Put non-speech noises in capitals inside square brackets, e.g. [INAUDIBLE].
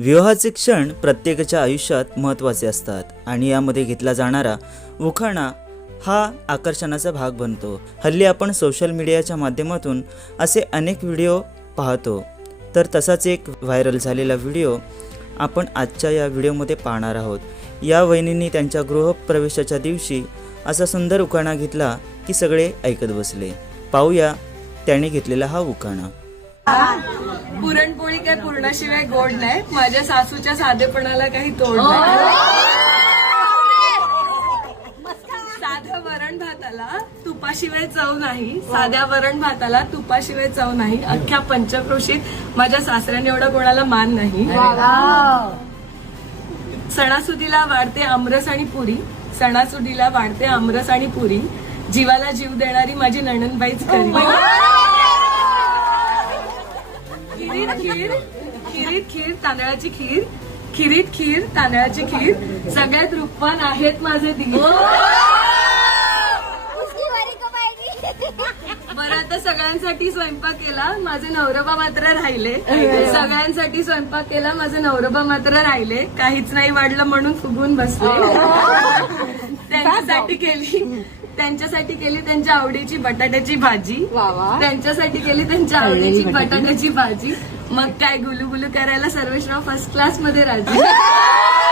विवाहाचे क्षण प्रत्येकाच्या आयुष्यात महत्त्वाचे असतात आणि यामध्ये घेतला जाणारा उखाणा हा आकर्षणाचा भाग बनतो. हल्ली आपण सोशल मीडियाच्या माध्यमातून असे अनेक व्हिडिओ पाहतो. तर तसाच एक व्हायरल झालेला व्हिडिओ आपण आजच्या या व्हिडिओमध्ये पाहणार आहोत. या वहिनींनी त्यांच्या गृहप्रवेशाच्या दिवशी असा सुंदर उखाणा घेतला की सगळे ऐकत बसले. पाहूया त्याने घेतलेला हा उखाणा. काय पूर्णाशिवाय गोड नाही. माझ्या सासूच्या साधेपणाला काही तोड नाही. साध्या वरण भाताला तुपाशिवाय चव नाही. साध्या वरण भाताला तुपाशिवाय चव नाही. अख्ख्या पंचक्रोशीत माझ्या सासऱ्याने एवढा कोणाला मान नाही. सणासुदीला वाढते आमरस आणि पुरी. सणासुदीला वाढते आमरस आणि पुरी. जीवाला जीव देणारी माझी नणंदबाईच खरी. खिरीत खीर तांदळाची खीर. खिरीत खीर तांदळाची खीर. सगळ्यात रूपवान आहेत माझे दिल आएगी बरं आता सगळ्यांसाठी स्वयंपाक केला. माझे नवरोबा मात्र राहिले. सगळ्यांसाठी स्वयंपाक केला. माझे नवरोबा मात्र राहिले. काहीच नाही वाढलं म्हणून फुगून बसले. त्यांच्यासाठी केली. त्यांच्यासाठी केली त्यांच्या आवडीची बटाट्याची भाजी. त्यांच्यासाठी केली त्यांच्या आवडीची बटाट्याची भाजी. मग काय गुलू गुलू करायला सर्वेश्राव फर्स्ट क्लासमध्ये राजी. [LAUGHS]